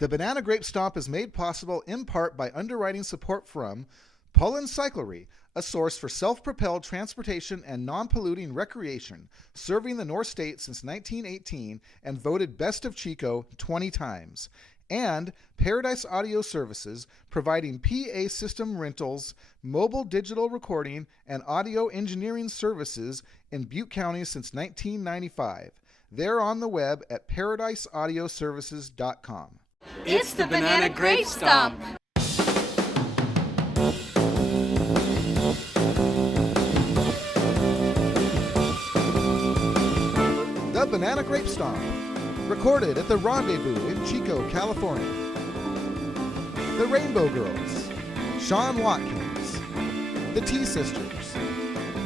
The Banana Grape Stomp is made possible in part by underwriting support from Poland Cyclery, a source for self-propelled transportation and non-polluting recreation, serving the North State since 1918 and voted Best of Chico 20 times. And Paradise Audio Services, providing PA system rentals, mobile digital recording, and audio engineering services in Butte County since 1995. They're on the web at paradiseaudioservices.com. It's the Banana Grape Stomp! The Banana Grape Stomp, recorded at the Rendezvous in Chico, California. The Rainbow Girls, Sean Watkins, the T Sisters,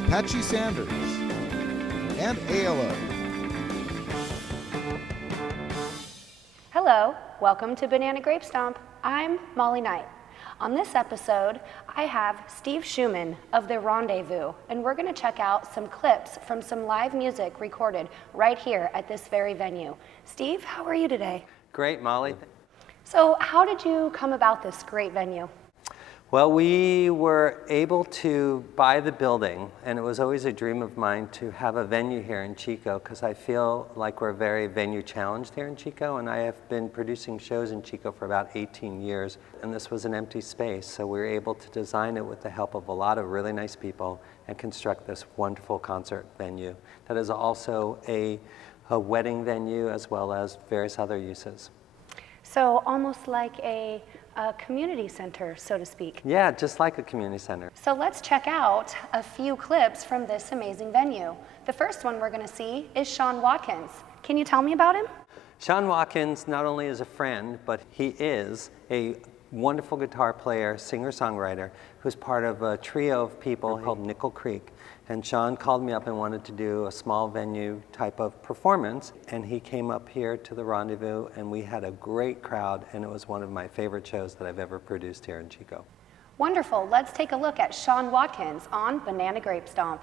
Patchy Sanders, and ALO. Hello, welcome to Banana Grape Stomp. I'm Molly Knight. On this episode, I have Steve Schuman of the Rendezvous, and we're going to check out some clips from some live music recorded right here at this very venue. Steve, how are you today? Great, Molly. So how did you come about this great venue? Well, we were able to buy the building, and it was always a dream of mine to have a venue here in Chico, because I feel like we're very venue challenged here in Chico, and I have been producing shows in Chico for about 18 years, and this was an empty space, so we were able to design it with the help of a lot of really nice people and construct this wonderful concert venue that is also a wedding venue as well as various other uses. So almost like a community center, so to speak. Yeah, just like a community center. So let's check out a few clips from this amazing venue. The first one we're going to see is Sean Watkins. Can you tell me about him? Sean Watkins not only is a friend, but he is a wonderful guitar player, singer-songwriter, who's part of a trio of people called Nickel Creek. And Sean called me up and wanted to do a small venue type of performance, and he came up here to the Rendezvous, and we had a great crowd, and it was one of my favorite shows that I've ever produced here in Chico. Wonderful. Let's take a look at Sean Watkins on Banana Grape Stomp.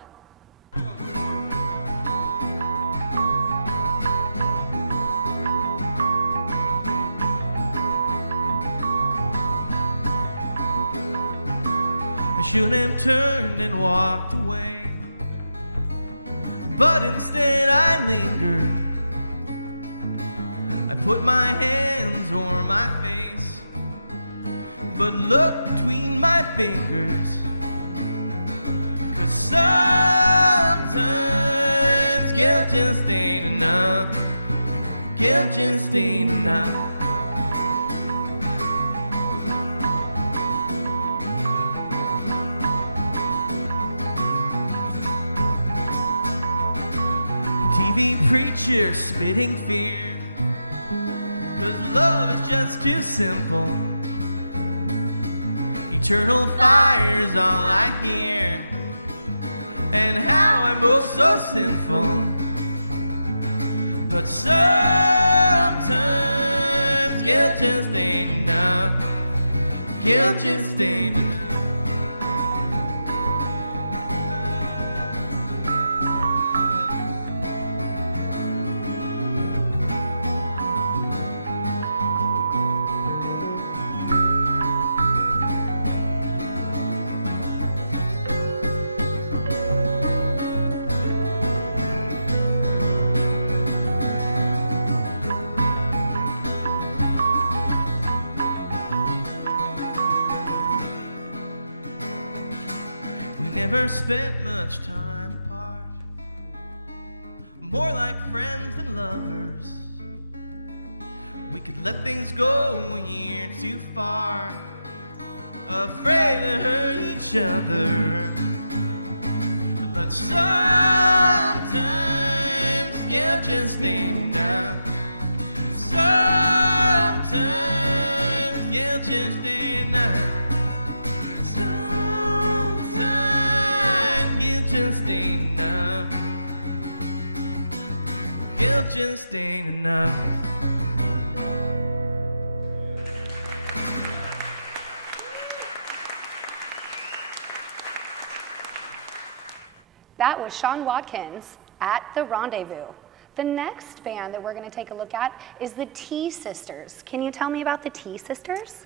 That was Sean Watkins at the Rendezvous. The next band that we're going to take a look at is the T Sisters. Can you tell me about the T Sisters?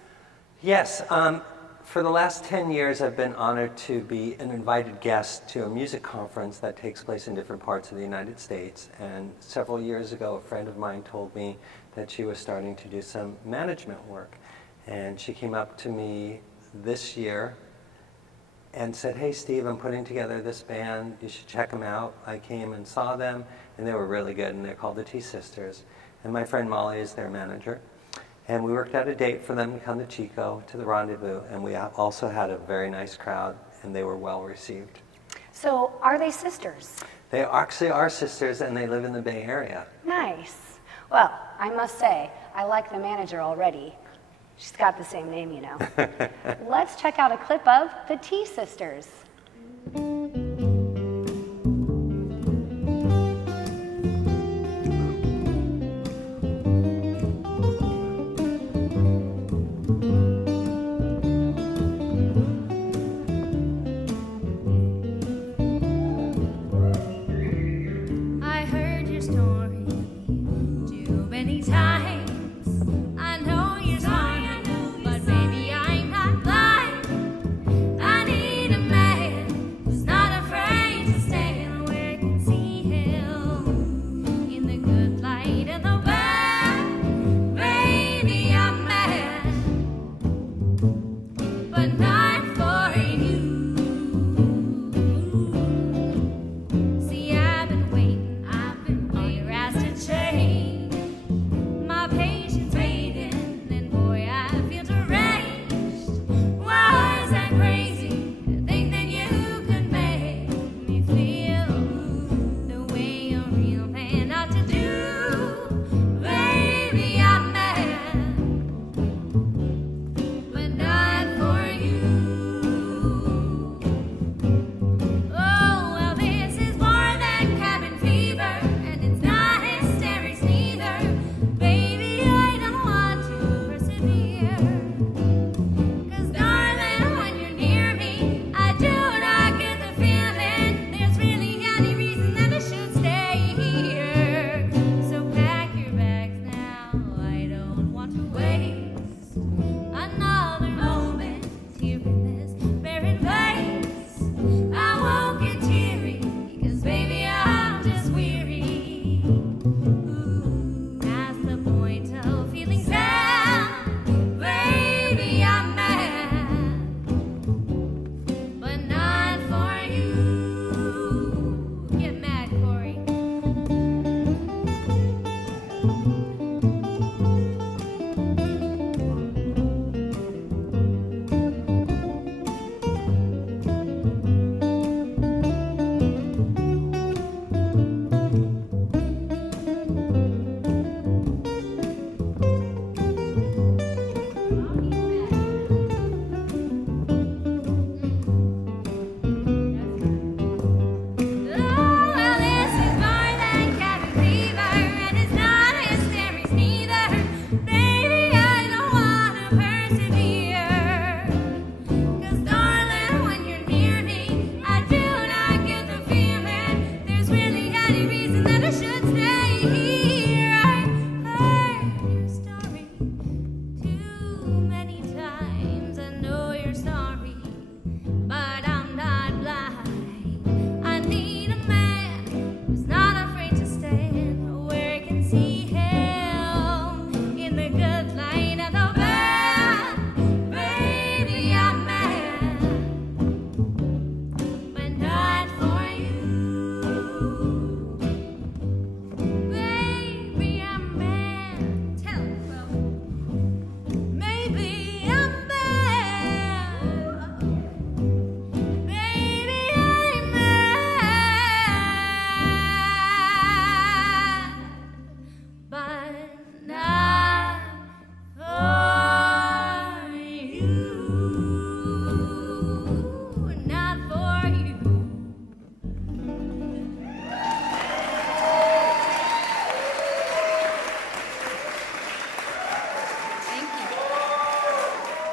Yes. For the last 10 years, I've been honored to be an invited guest to a music conference that takes place in different parts of the United States. And several years ago, a friend of mine told me that she was starting to do some management work. And she came up to me this year and said, "Hey, Steve, I'm putting together this band. You should check them out." I came and saw them, and they were really good, and they're called the T Sisters. And my friend Molly is their manager. And we worked out a date for them to come to Chico, to the Rendezvous, and we also had a very nice crowd, and they were well received. So, are they sisters? They actually are sisters, and they live in the Bay Area. Nice. Well, I must say, I like the manager already. She's got the same name, you know. Let's check out a clip of the T Sisters.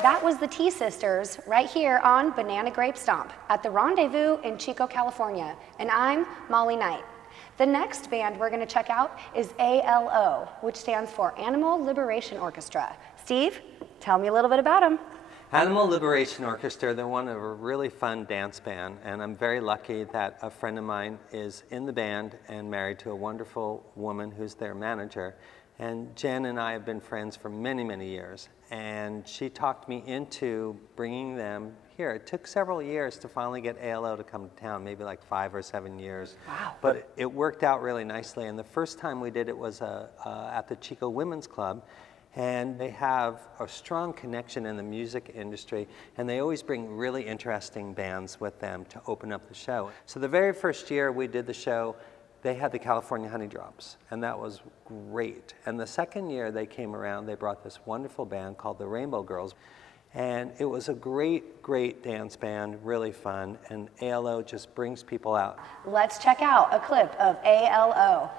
That was the T Sisters right here on Banana Grape Stomp at the Rendezvous in Chico, California. And I'm Molly Knight. The next band we're going to check out is ALO, which stands for Animal Liberation Orchestra. Steve, tell me a little bit about them. Animal Liberation Orchestra, they're one of a really fun dance band, and I'm very lucky that a friend of mine is in the band and married to a wonderful woman who's their manager. And Jen and I have been friends for many, many years, and she talked me into bringing them here. It took several years to finally get ALO to come to town, maybe like 5 or 7 years. Wow. But it worked out really nicely, and the first time we did it was at the Chico Women's Club. And they have a strong connection in the music industry, and they always bring really interesting bands with them to open up the show. So the very first year we did the show, they had the California Honey Drops, and that was great. And the second year they came around, they brought this wonderful band called the Rainbow Girls, and it was a great, great dance band, really fun, and ALO just brings people out. Let's check out a clip of ALO.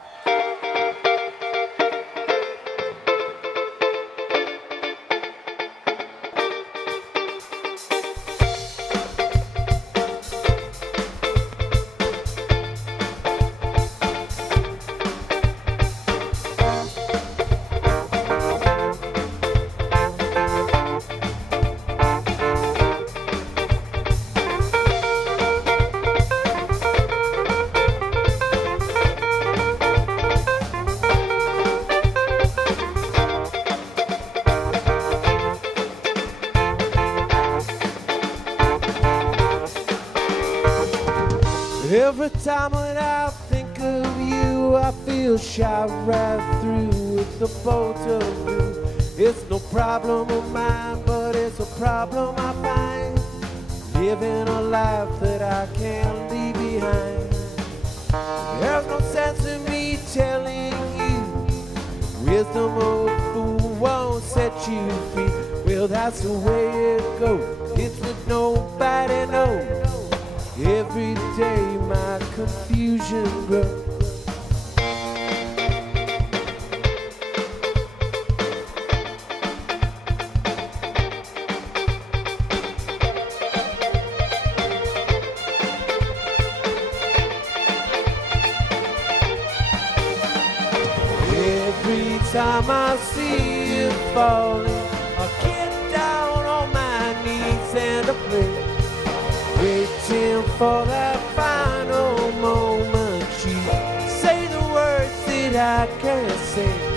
Every time when I think of you, I feel shot right through with the bolt of blue. It's no problem of mine, but it's a problem I find, living a life that I can't leave behind. There's no sense in me telling you, wisdom of a fool won't set you free. Well, that's the way it goes, it's what nobody knows. Every day my confusion grows. Every time I see it falling, I get down on my knees and I pray, waiting for that final moment. You say the words that I can't say.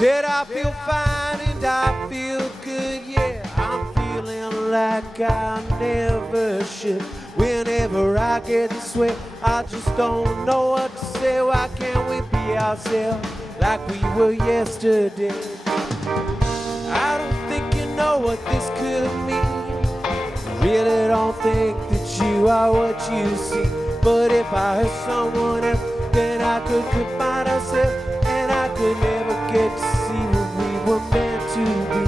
Said I feel fine and I feel good, yeah. I'm feeling like I never should. Whenever I get this way, I just don't know what to say. Why can't we be ourselves like we were yesterday? I don't think you know what this could mean. Really don't think that you are what you see. But if I hurt someone else, then I could combine ourselves, and I could never get to see what we were meant to be.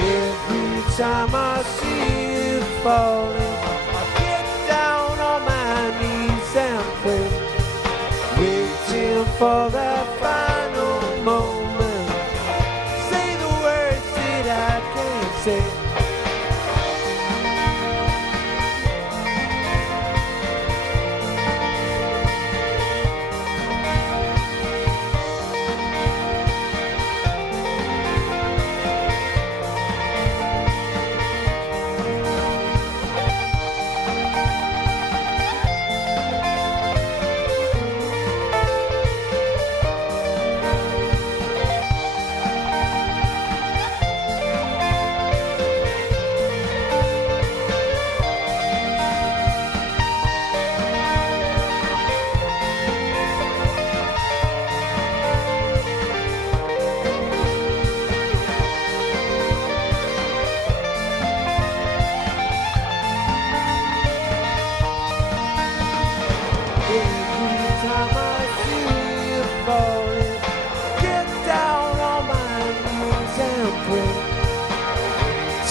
Every time I see it falling, I get down on my knees and pray, waiting for that final moment. Say the words that I can't say.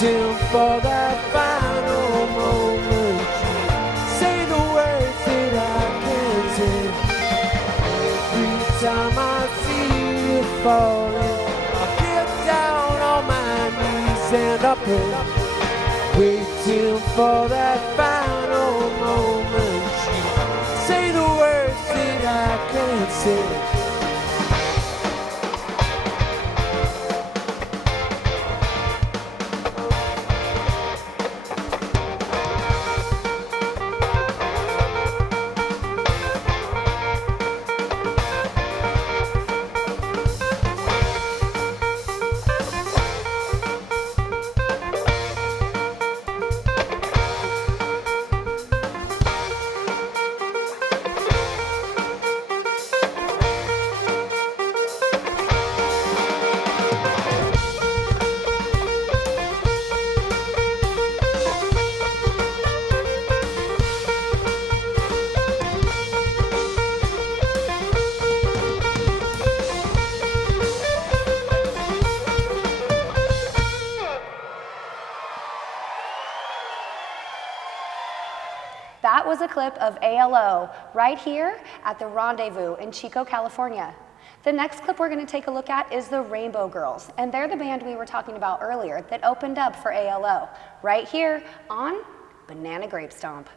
waiting for that final moment. Say the words that I can't say. Every time I see you falling, I get down on my knees and I pray, waiting for that final moment. Say the words that I can't say. That was a clip of ALO right here at the Rendezvous in Chico, California. The next clip we're going to take a look at is the Rainbow Girls, and they're the band we were talking about earlier that opened up for ALO right here on Banana Grape Stomp.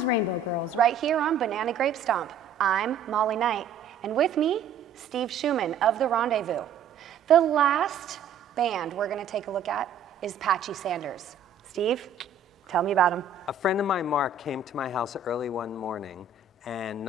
those Rainbow Girls right here on Banana Grape Stomp. I'm Molly Knight, and with me, Steve Schuman of the Rendezvous. The last band we're going to take a look at is Patchy Sanders. Steve, tell me about him. A friend of mine, Mark, came to my house early one morning and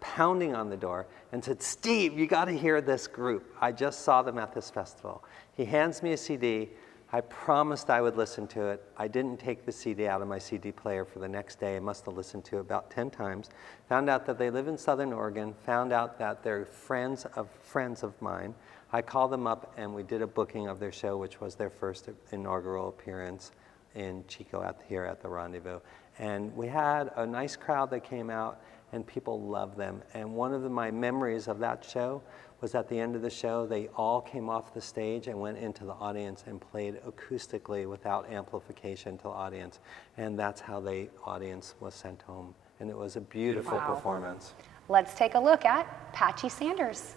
pounding on the door and said, "Steve, you got to hear this group. I just saw them at this festival." He hands me a CD. I promised I would listen to it. I didn't take the CD out of my CD player for the next day. I must have listened to it about 10 times. Found out that they live in Southern Oregon. Found out that they're friends of mine. I called them up and we did a booking of their show, which was their first inaugural appearance in Chico here at the Rendezvous. And we had a nice crowd that came out and people loved them. And one of my memories of that show was at the end of the show, they all came off the stage and went into the audience and played acoustically without amplification to the audience. And that's how the audience was sent home. And it was a beautiful performance. Let's take a look at Patchy Sanders.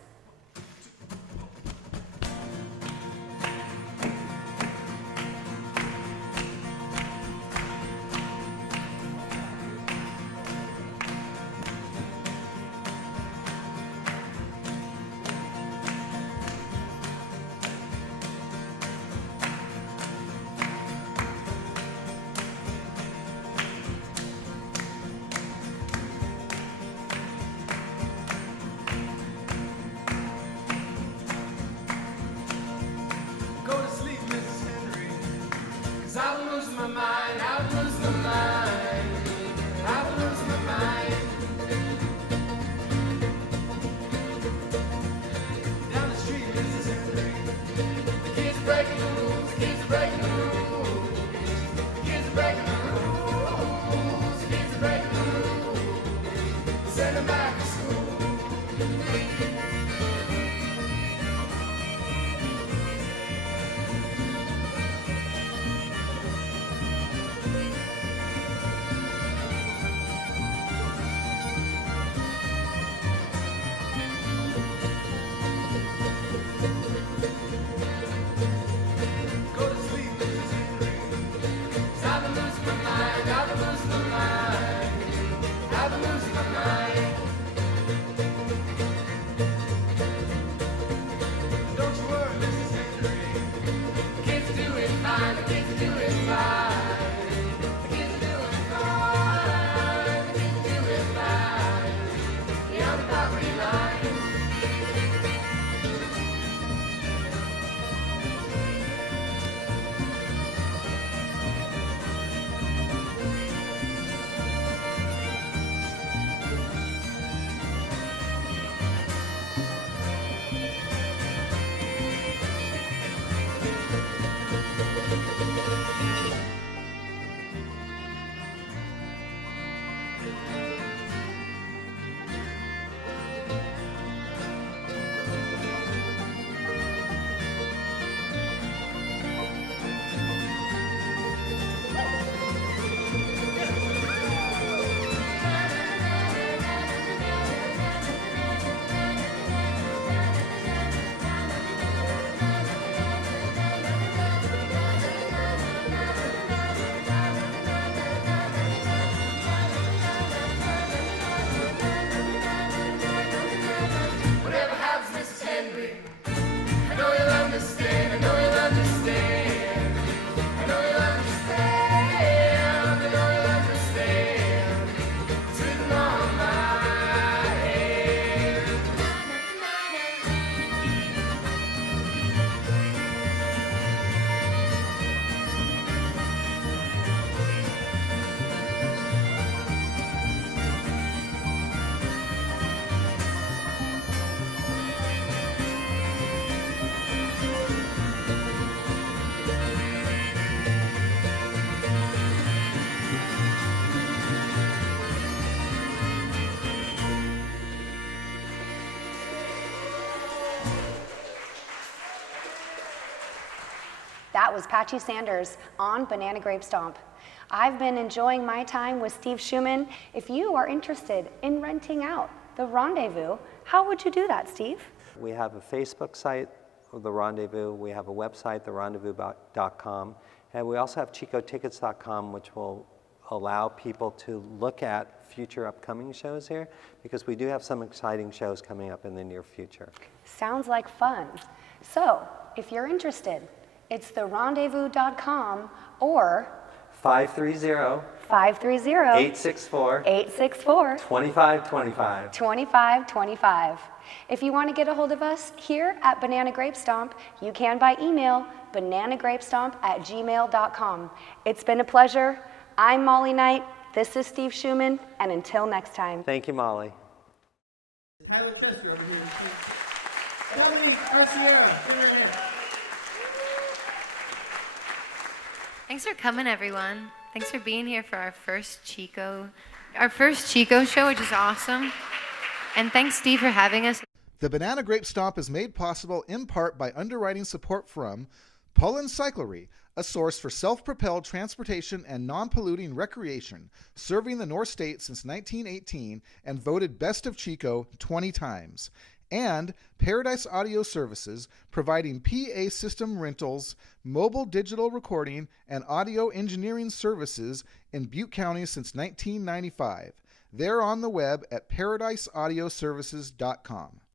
That was Patchy Sanders on Banana Grape Stomp. I've been enjoying my time with Steve Schuman. If you are interested in renting out the Rendezvous, how would you do that, Steve? We have a Facebook site of the Rendezvous. We have a website, therendezvous.com. And we also have chicotickets.com, which will allow people to look at future upcoming shows here, because we do have some exciting shows coming up in the near future. Sounds like fun. So, if you're interested, it's therendezvous.com or 530-864-2525. 2525. If you want to get a hold of us here at Banana Grape Stomp, you can by email bananagrapestomp@gmail.com. It's been a pleasure. I'm Molly Knight. This is Steve Schuman, and until next time. Thank you, Molly. Tyler Chester over here. Dominique Arciera, come here. Thanks for coming, everyone. Thanks for being here for our first Chico show, which is awesome. And thanks, Steve, for having us. The Banana Grape Stomp is made possible in part by underwriting support from Poland Cyclery, a source for self-propelled transportation and non-polluting recreation, serving the North State since 1918 and voted Best of Chico 20 times. And Paradise Audio Services, providing PA system rentals, mobile digital recording, and audio engineering services in Butte County since 1995. They're on the web at paradiseaudioservices.com.